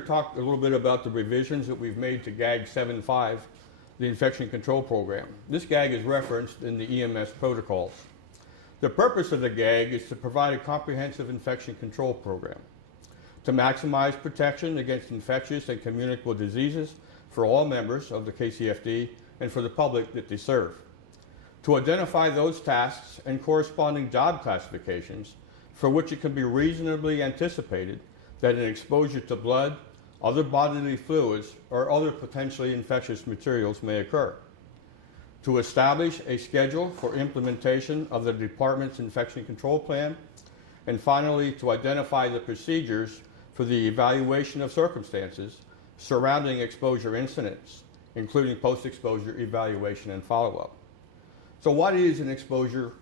to talk a little bit about the revisions that we've made to GAG 7.5, the Infection Control Program. This GAG is referenced in the EMS protocols. The purpose of the GAG is to provide a comprehensive infection control program to maximize protection against infectious and communicable diseases for all members of the KCFD and for the public that they serve, to identify those tasks and corresponding job classifications for which it can be reasonably anticipated that an exposure to blood, other bodily fluids, or other potentially infectious materials may occur, to establish a schedule for implementation of the department's infection control plan, and finally, to identify the procedures for the evaluation of circumstances surrounding exposure incidents, including post-exposure evaluation and follow-up. So what is an exposure,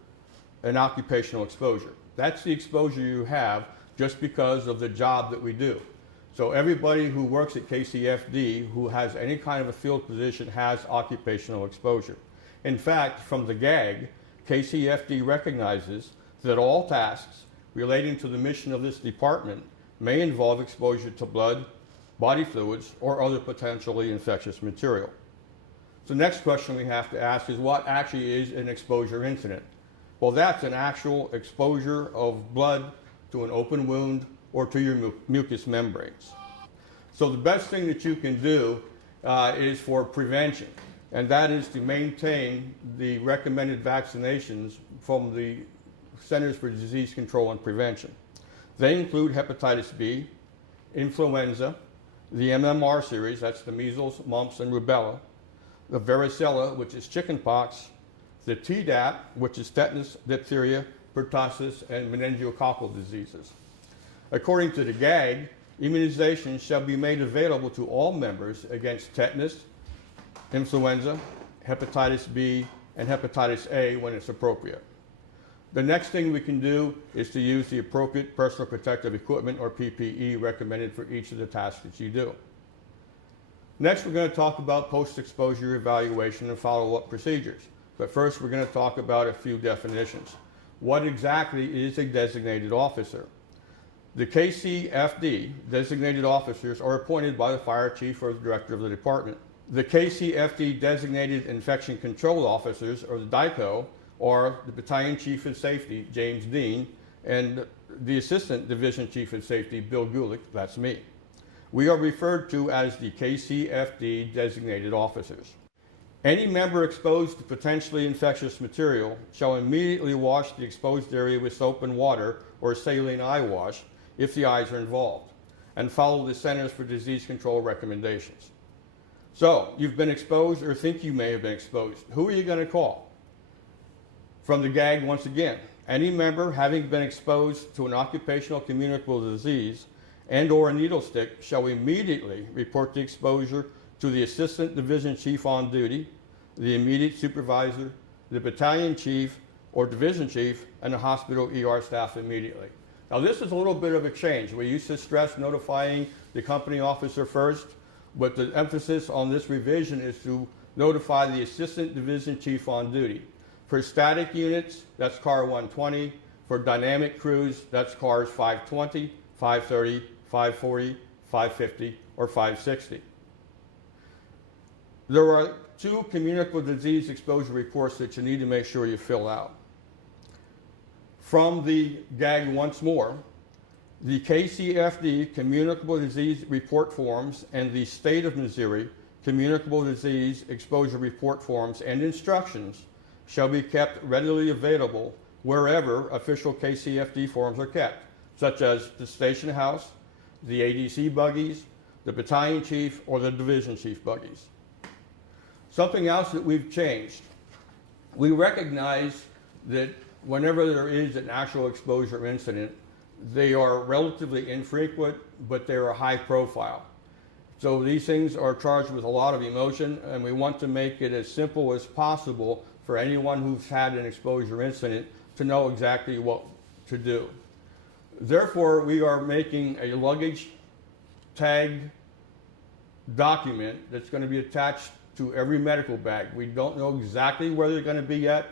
an occupational exposure? That's the exposure you have just because of the job that we do. So everybody who works at KCFD who has any kind of a field position has occupational exposure. In fact, from the GAG, KCFD recognizes that all tasks relating to the mission of this department may involve exposure to blood, body fluids, or other potentially infectious material. So the next question we have to ask is, what actually is an exposure incident? Well, that's an actual exposure of blood to an open wound or to your mucous membranes. So the best thing that you can do is for prevention, and that is to maintain the recommended vaccinations from the Centers for Disease Control and Prevention. They include hepatitis B, influenza, the MMR series, that's the measles, mumps, and rubella, the varicella, which is chickenpox, the Tdap, which is tetanus, diphtheria, pertussis, and meningococcal diseases. According to the GAG, immunizations shall be made available to all members against tetanus, influenza, hepatitis B, and hepatitis A when it's appropriate. The next thing we can do is to use the appropriate personal protective equipment, or PPE, recommended for each of the tasks that you do. Next, we're going to talk about post-exposure evaluation and follow-up procedures. But first, we're going to talk about a few definitions. What exactly is a designated officer? The KCFD designated officers are appointed by the fire chief or the director of the department. The KCFD designated infection control officers, or the DICO, are the battalion chief of safety, James Dean, and the assistant division chief of safety, Bill Gulick, that's me. We are referred to as the KCFD designated officers. Any member exposed to potentially infectious material shall immediately wash the exposed area with soap and water or saline eye wash if the eyes are involved, and follow the Centers for Disease Control recommendations. So, you've been exposed or think you may have been exposed. Who are you going to call? From the GAG, once again, any member having been exposed to an occupational communicable disease and or a needle stick shall immediately report the exposure to the assistant division chief on duty, the immediate supervisor, the battalion chief or division chief, and the hospital ER staff immediately. Now this is a little bit of a change. We used to stress notifying the company officer first, but the emphasis on this revision is to notify the assistant division chief on duty. For static units, that's car 120. For dynamic crews, that's cars 520, 530, 540, 550, or 560. There are 2 communicable disease exposure reports that you need to make sure you fill out. From the GAG once more, the KCFD communicable disease report forms and the State of Missouri communicable disease exposure report forms and instructions shall be kept readily available wherever official KCFD forms are kept, such as the station house, the ADC buggies, the battalion chief, or the division chief buggies. Something else that we've changed. We recognize that whenever there is an actual exposure incident, they are relatively infrequent, but they are high profile. So these things are charged with a lot of emotion, and we want to make it as simple as possible for anyone who's had an exposure incident to know exactly what to do. Therefore, we are making a luggage tag document that's going to be attached to every medical bag. We don't know exactly where they're going to be yet,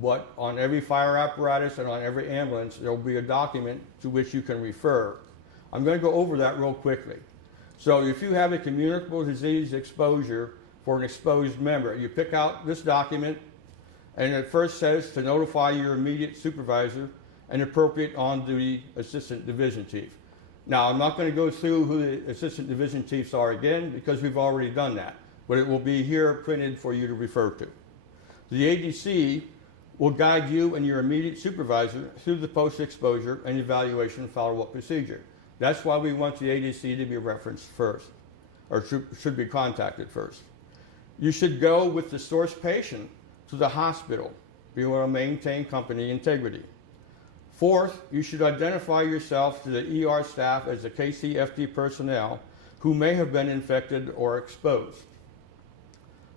but on every fire apparatus and on every ambulance, there will be a document to which you can refer. I'm going to go over that real quickly. So if you have a communicable disease exposure for an exposed member, you pick out this document, and it first says to notify your immediate supervisor and appropriate on-duty assistant division chief. Now, I'm not going to go through who the assistant division chiefs are again because we've already done that, but it will be here printed for you to refer to. The ADC will guide you and your immediate supervisor through the post-exposure and evaluation follow-up procedure. That's why we want the ADC to be referenced first, or should be contacted first. You should go with the source patient to the hospital. We want to maintain company integrity. Fourth, you should identify yourself to the ER staff as a KCFD personnel who may have been infected or exposed.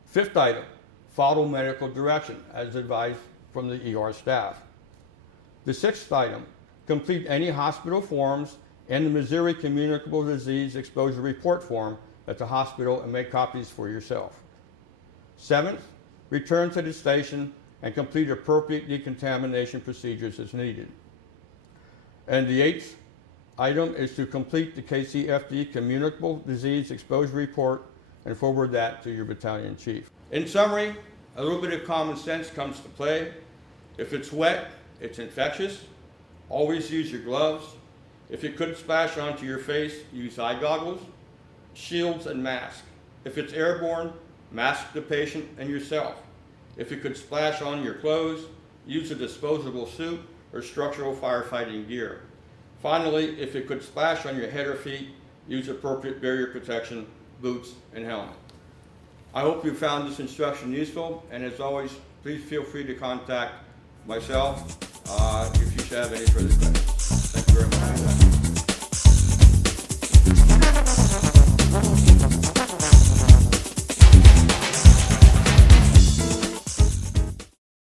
Fifth item, follow medical direction as advised from the ER staff. The sixth item, complete any hospital forms and the Missouri Communicable Disease Exposure Report form at the hospital and make copies for yourself. Seventh, return to the station and complete appropriate decontamination procedures as needed. And the eighth item is to complete the KCFD Communicable Disease Exposure Report and forward that to your battalion chief. In summary, a little bit of common sense comes to play. If it's wet, it's infectious. Always use your gloves. If it could splash onto your face, use eye goggles, shields, and masks. If it's airborne, mask the patient and yourself. If it could splash on your clothes, use a disposable suit or structural firefighting gear. Finally, if it could splash on your head or feet, use appropriate barrier protection, boots, and helmet. I hope you found this instruction useful, and as always, please feel free to contact myself if you should have any further questions. Thank you very much.